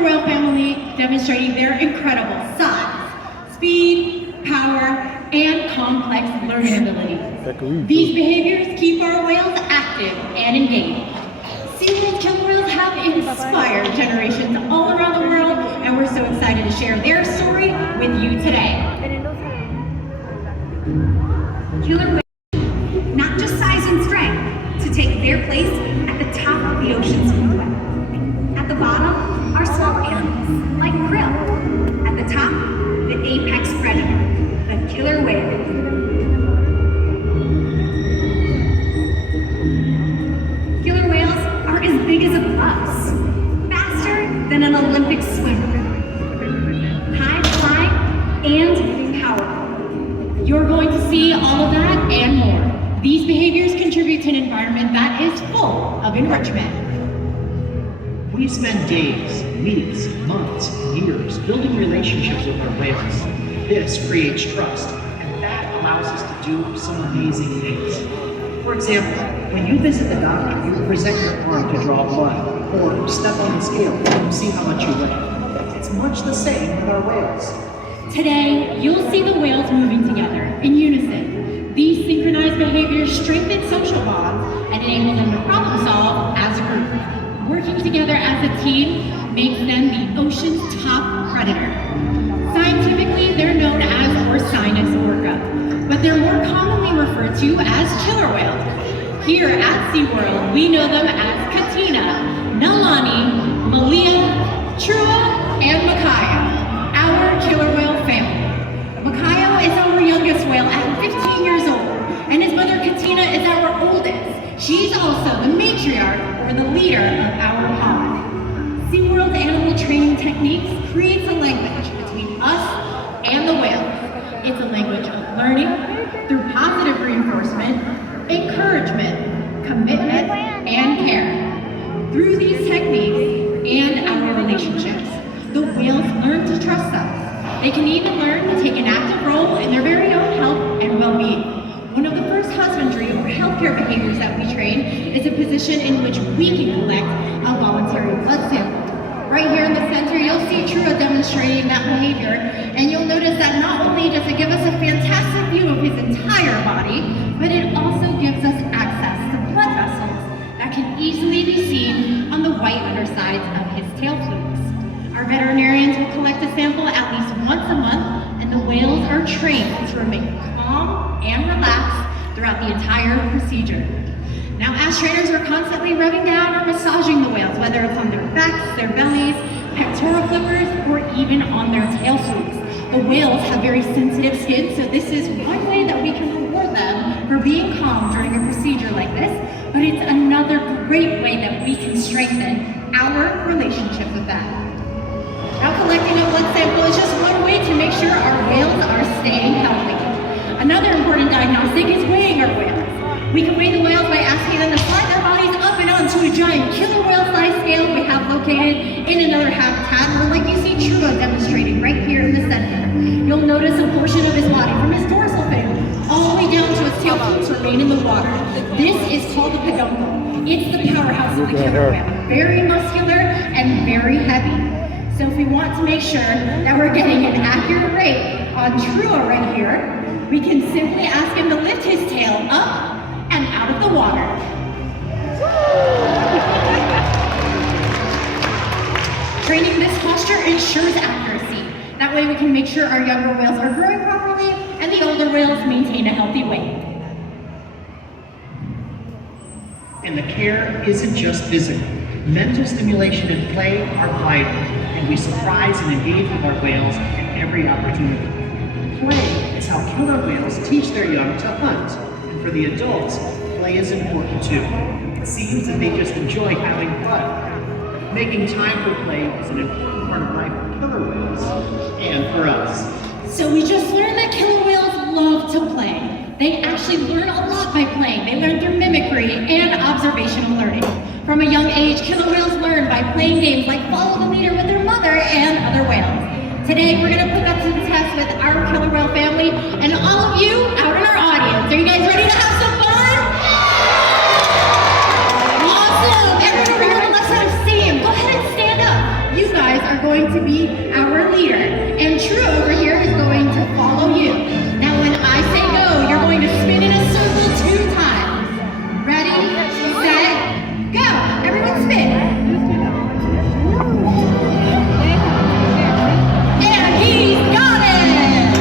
killer whale family demonstrating their incredible size, speed, power, and complex learning abilities. These behaviors keep our whales active and engaged. Seaworld killer whales have inspired generations all around the world, and we're so excited to share their story with you today. Killer whales, not just size and strength, to take their place at the top of the ocean's food web. At the bottom are small animals, like krill. At the top, the apex predator, the killer whale. Killer whales are as big as a bus, faster than an Olympic swimmer, high flying and powerful. You're going to see all of that and more. These behaviors contribute to an environment that is full of enrichment. We spend days, weeks, months, years building relationships with our whales. This creates trust, and that allows us to do some amazing things. For example, when you visit the doctor, you present your arm to draw blood, or step on the scale to see how much you weigh. It's much the same with our whales. Today, you'll see the whales moving together in unison. These synchronized behaviors strengthen social bonds and enable them to problem solve as a group. Working together as a team makes them the ocean's top predator. Scientifically, they're known as orca, but they're more commonly referred to as killer whales. Here at Seaworld, we know them as Katina, Nalani, Malia, Trua, and Makayo, our killer whale family. Makayo is our youngest whale at 15 years old, and his mother Katina is our oldest. She's also the matriarch, or the leader of our pod. Seaworld animal training techniques creates a language between us and the whales. It's a language of learning through positive reinforcement, encouragement, commitment, and care. Through these techniques and our relationships, the whales learn to trust us. They can even learn to take an active role in their very own health and well-being. One of the first husbandry or healthcare behaviors that we train is a position in which we can collect a voluntary blood sample. Right here in the center, you'll see Trua demonstrating that behavior, and you'll notice that not only does it give us a fantastic view of his entire body, but it also gives us access to blood vessels that can easily be seen on the white undersides of his tail flukes. Our veterinarians will collect a sample at least once a month, and the whales are trained to remain calm and relaxed throughout the entire procedure. Now, as trainers, we're constantly rubbing down or massaging the whales, whether it's on their backs, their bellies, pectoral flippers, or even on their tail flukes. The whales have very sensitive skin, so this is one way that we can reward them for being calm during a procedure like this, but it's another great way that we can strengthen our relationship with them. Now, collecting a blood sample is just one way to make sure our whales are staying healthy. Another important diagnostic is weighing our whales. We can weigh the whales by asking them to slide their bodies up and onto a giant killer whale size scale we have located in another habitat, or like you see Trua demonstrating right here in the center. You'll notice a portion of his body from his dorsal fin all the way down to his tail flukes remain in the water. This is called the peduncle. It's the powerhouse of the killer whale. Very muscular and very heavy. So if we want to make sure that we're getting an accurate rate on Trua right here, we can simply ask him to lift his tail up and out of the water. Training this posture ensures accuracy. That way we can make sure our younger whales are growing properly and the older whales maintain a healthy weight. And the care isn't just physical. Mental stimulation and play are vital, and we surprise and engage with our whales at every opportunity. Play is how killer whales teach their young to hunt. For the adults, play is important too. It seems that they just enjoy having fun. Making time for play is an important part of life for killer whales and for us. So we just learned that killer whales love to play. They actually learn a lot by playing. They learn through mimicry and observational learning. From a young age, killer whales learn by playing games like follow the leader with their mother and other whales. Today, we're going to put that to the test with our killer whale family and all of you out in our audience. Are you guys ready to have some fun? Awesome! Everyone over here on the left side of the stadium, go ahead and stand up. You guys are you're going to be our leader. And True over here is going to follow you. Now when I say go, you're going to spin in a circle 2 times. Ready, set, go. Everyone spin. And he's got it!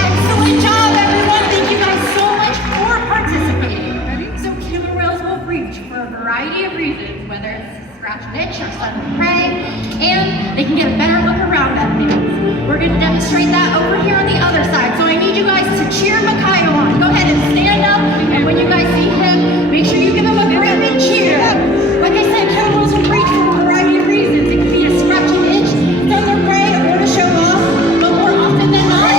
Excellent job, everyone. Thank you guys so much for participating. So killer whales will breach for a variety of reasons, whether it's to scratch an itch or sudden prey, and they can get a better look around at things. We're going to demonstrate that over here on the other side. So I need you guys to cheer Makayo on. Go ahead and stand up, and when you guys see him, make sure you give him a great big cheer. Like I said, killer whales will breach for a variety of reasons. It can be to scratch an itch, sudden prey, or to show off, but more often than not,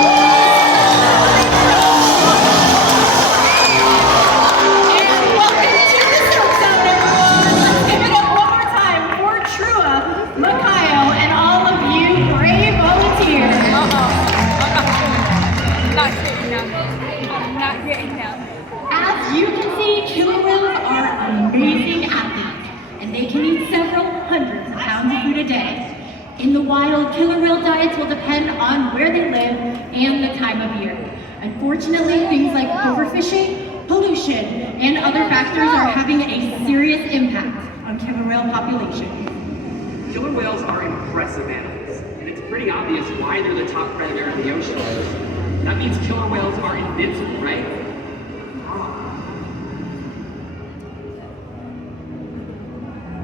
you can see, killer whales are amazing athletes, and they can eat several hundreds of pounds of food a day. In the wild, killer whale diets will depend on where they live and the time of year. Unfortunately, things like overfishing, pollution, and other factors are having a serious impact on killer whale populations. Killer whales are impressive animals, and it's pretty obvious why they're the top predator in the ocean. That means killer whales are invincible, right?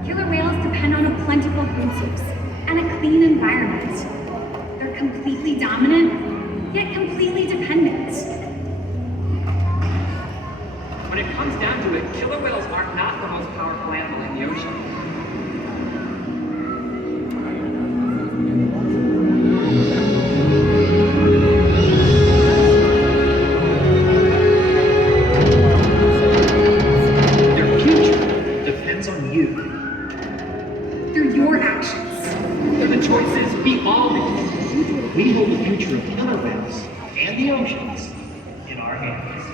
Killer whales depend on a plentiful food source and a clean environment. They're completely dominant, yet completely dependent. When it comes down to it, killer whales are not the most powerful animal in the ocean. Their future depends on you. Through your actions. They're the choices we all make. We hold the future of killer whales and the oceans in our hands.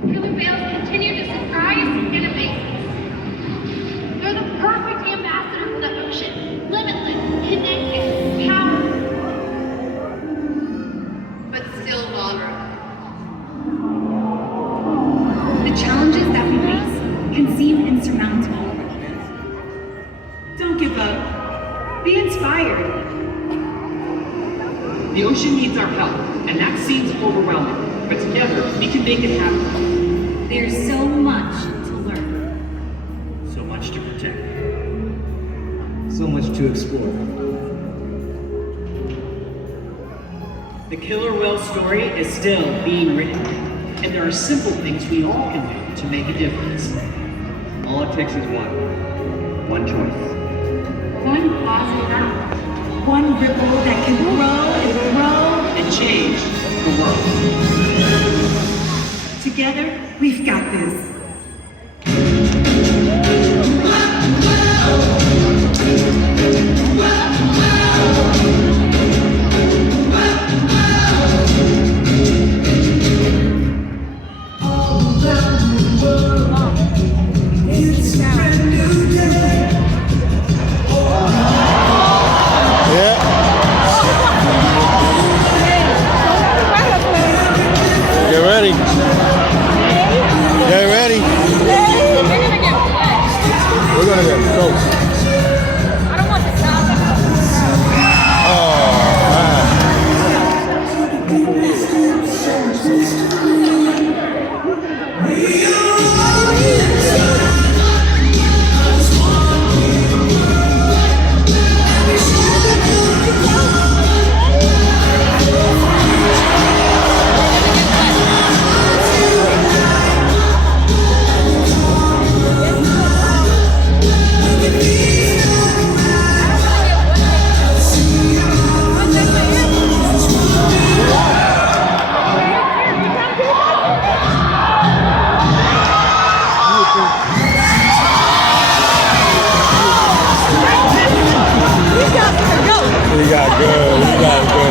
Killer whales continue to surprise and amaze us. They're the perfect ambassador for the ocean, limitless, connected, powerful, but still vulnerable. The challenges that we face can seem insurmountable. Don't give up. Be inspired. The ocean needs our help, and that seems overwhelming, but together we can make it happen. There's so much to learn. So much to protect. So much to explore. The killer whale story is still being written, and there are simple things we all can do to make a difference. All it takes is one choice. One positive act. One ripple that can grow and grow. And change the world. Together, we've got this. Get ready. Get ready. We're gonna get close. I don't want to stop. Oh, man. We got good. We got good.